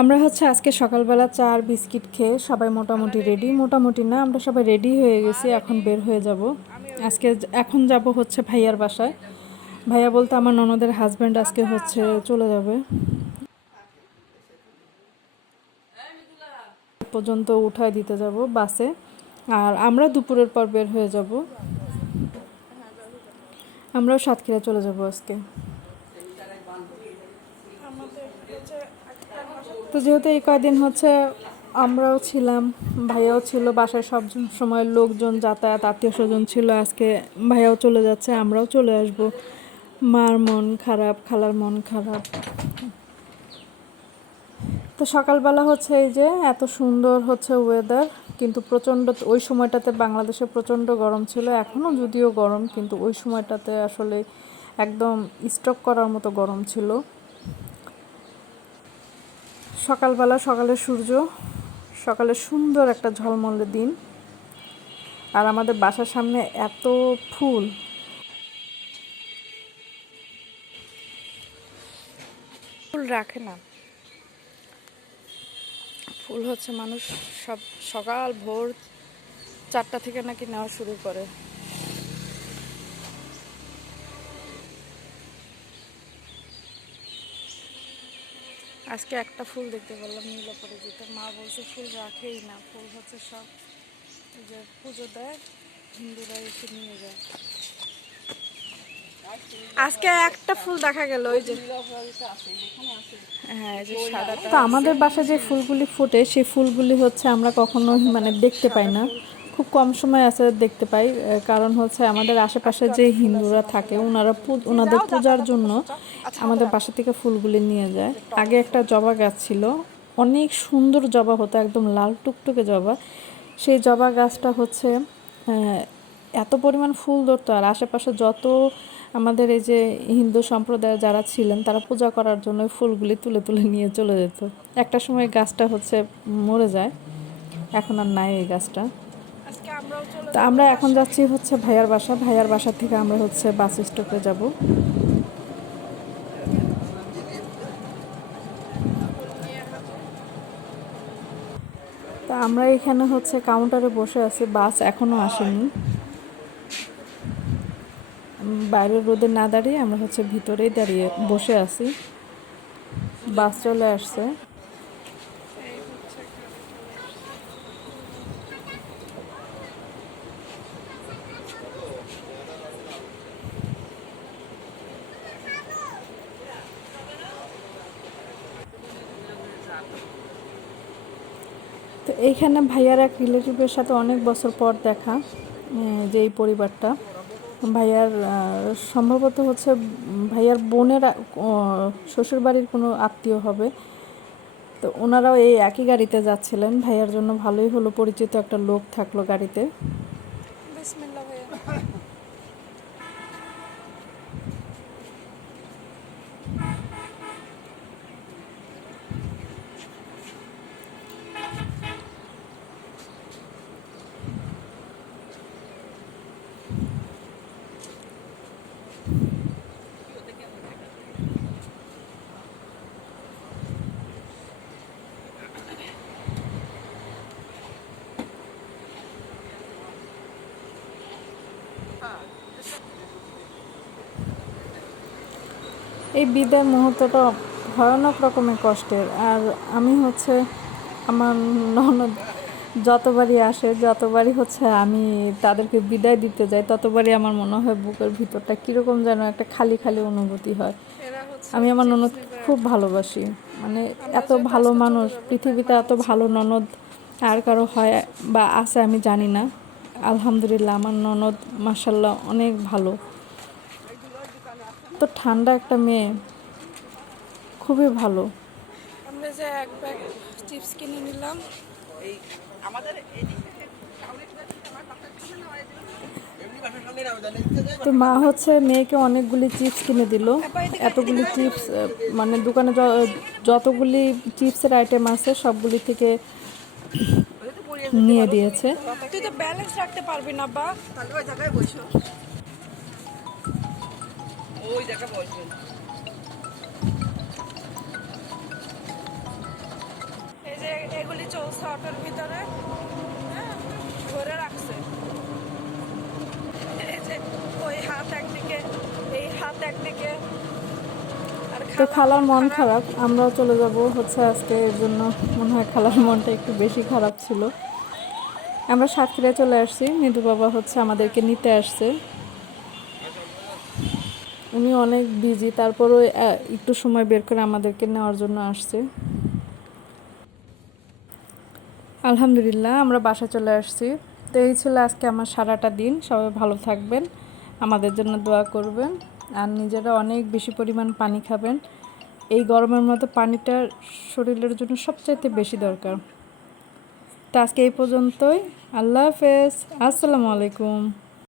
আমরা হচ্ছে আজকে সকালবেলা চা আর বিস্কিট খেয়ে সবাই মোটামুটি রেডি, মোটামুটি না আমরা সবাই রেডি হয়ে গেছি, এখন বের হয়ে যাব। আজকে এখন যাব হচ্ছে ভাইয়ার বাসায়। ভাইয়া বলতে আমার ননদের হাজব্যান্ড আজকে হচ্ছে চলে যাবে, পর্যন্ত উঠায় দিতে যাব বাসে। আর আমরা দুপুরের পর বের হয়ে যাব, আমরাও সাতক্ষীরা চলে যাব আজকে। তো যেহেতু এই কয়দিন হচ্ছে আমরাও ছিলাম, ভাইয়াও ছিল বাসায়, সব সময় লোকজন যাতায়াত, আত্মীয় স্বজন ছিল। আজকে ভাইয়াও চলে যাচ্ছে, আমরাও চলে আসব। মার মন খারাপ, খালার মন খারাপ। তো সকালবেলা হচ্ছে এই যে এত সুন্দর হচ্ছে ওয়েদার, কিন্তু প্রচণ্ড ওই সময়টাতে বাংলাদেশে প্রচণ্ড গরম ছিল, এখনও যদিও গরম, কিন্তু ওই সময়টাতে আসলে একদম স্টক করার মতো গরম ছিল। সকালবেলা, সকালের সূর্য, সকালে সুন্দর একটা ঝলমলে দিন। আর আমাদের বাসার সামনে এত ফুল, ফুল রাখে না, ফুল হচ্ছে মানুষ সব সকাল ভোর 4টা থেকে নাকি নেওয়া শুরু করে। আজকে একটা ফুল দেখতে পেলাম, নীল অপরাজিতা। মা বলছে ফুল রাখেই না, ফুল হচ্ছে সব যে পুজো দেয় হিন্দুরা এসে নিয়ে যায়। আজকে একটা ফুল দেখা গেল, ওই যে হ্যাঁ, যে সাদাটা। তো আমাদের বাসায় যে ফুলগুলি ফোটে সেই ফুলগুলি হচ্ছে আমরা কখনো মানে দেখতে পাই না, খুব কম সময় আছে দেখতে পাই। কারণ হচ্ছে আমাদের আশেপাশে যে হিন্দুরা থাকে ওনাদের পূজার জন্য আমাদের বাসা থেকে ফুলগুলি নিয়ে যায়। আগে একটা জবা গাছ ছিল, অনেক সুন্দর জবা হতো, একদম লাল টুকটুকে জবা। সেই জবা গাছটা হচ্ছে এত পরিমাণ ফুল ধরতো, আর আশেপাশে যত আমাদের এই যে হিন্দু সম্প্রদায়ের যারা ছিলেন তারা পূজা করার জন্য ফুলগুলি তুলে তুলে নিয়ে চলে যেত। একটা সময় গাছটা হচ্ছে মরে যায়, এখন আর নাই এই গাছটা। তো আমরা এখন যাচ্ছি হচ্ছে ভাইয়ার বাসা, ভাইয়ার বাসা থেকে আমরা হচ্ছে বাস স্টপে যাব। তা আমরা এখানে হচ্ছে কাউন্টারে বসে আছি, বাস এখনও আসেনি। বাইরের রোদে না দাঁড়িয়ে আমরা হচ্ছে ভিতরেই দাঁড়িয়ে বসে আছি, বাস চলে আসছে। তো এইখানে ভাইয়ার এক রিলেটিভের সাথে অনেক বছর পর দেখা, যে এই পরিবারটা ভাইয়ার সম্ভবত হচ্ছে ভাইয়ার বোনের শ্বশুরবাড়ির কোনো আত্মীয় হবে। তো ওনারাও এই একই গাড়িতে যাচ্ছিলেন, ভাইয়ার জন্য ভালোই হলো, পরিচিত একটা লোক থাকলো গাড়িতে। বিসমিল্লাহ ভাইয়া। এই বিদায় মুহূর্তটা ভয়ানক রকমের কষ্টের। আর আমি হচ্ছে আমার ননদ যতবারই আসে, যতবারই হচ্ছে আমি তাদেরকে বিদায় দিতে যাই, ততবারই আমার মনে হয় বুকের ভিতরটা কীরকম যেন একটা খালি খালি অনুভূতি হয়। আমি আমার ননদ খুব ভালোবাসি, মানে এত ভালো মানুষ পৃথিবীতে, এত ভালো ননদ আর কারো হয় বা আছে আমি জানি না। আলহামদুলিল্লাহ আমার ননদ মাশাল্লাহ অনেক ভালো। তো ঠান্ডা একটা মেয়ে, খুবই ভালো। আমরা যে এক ব্যাগ চিপস কিনে নিলাম, এই আমাদের তো মা হচ্ছে মেয়েকে অনেকগুলি চিপস কিনে দিল। এতগুলি চিপস মানে দোকানে যতগুলি চিপসের আইটেম আছে সবগুলি থেকে নিয়ে দিয়েছে। তুই তো ব্যালেন্স রাখতে পারবি না, বা তাহলে ওই জায়গায় বসো, ওই জায়গায় বসবেন। টানাটানি চলছে অটোর ভিতরে, হ্যাঁ, ধরে রাখছে। এই যে ওই হাত একদিকে, এই হাত একদিকে। তো খালার মন খারাপ, আমরাও চলে যাব হচ্ছে আজকে, এর জন্য মনে হয় খালার মনটা একটু বেশি খারাপ ছিল। আমরা সাতক্ষীরায় চলে আসছি, নিদু বাবা হচ্ছে আমাদেরকে নিতে আসছে। উনি অনেক বিজি, তারপরও একটু সময় বের করে আমাদেরকে নেওয়ার জন্য আসছে। আলহামদুলিল্লাহ আমরা বাসা চলে আসছি। তো এই ছিল আজকে আমার সারাটা দিন। সবাই ভালো থাকবেন, আমাদের জন্য দোয়া করবেন, আর নিজেরা অনেক বেশি পরিমাণ পানি খাবেন। এই গরমের মধ্যে পানিটা শরীরের জন্য সবচাইতে বেশি দরকার। তো আজকে এই পর্যন্তই। আল্লাহ হাফেজ, আসসালামু আলাইকুম।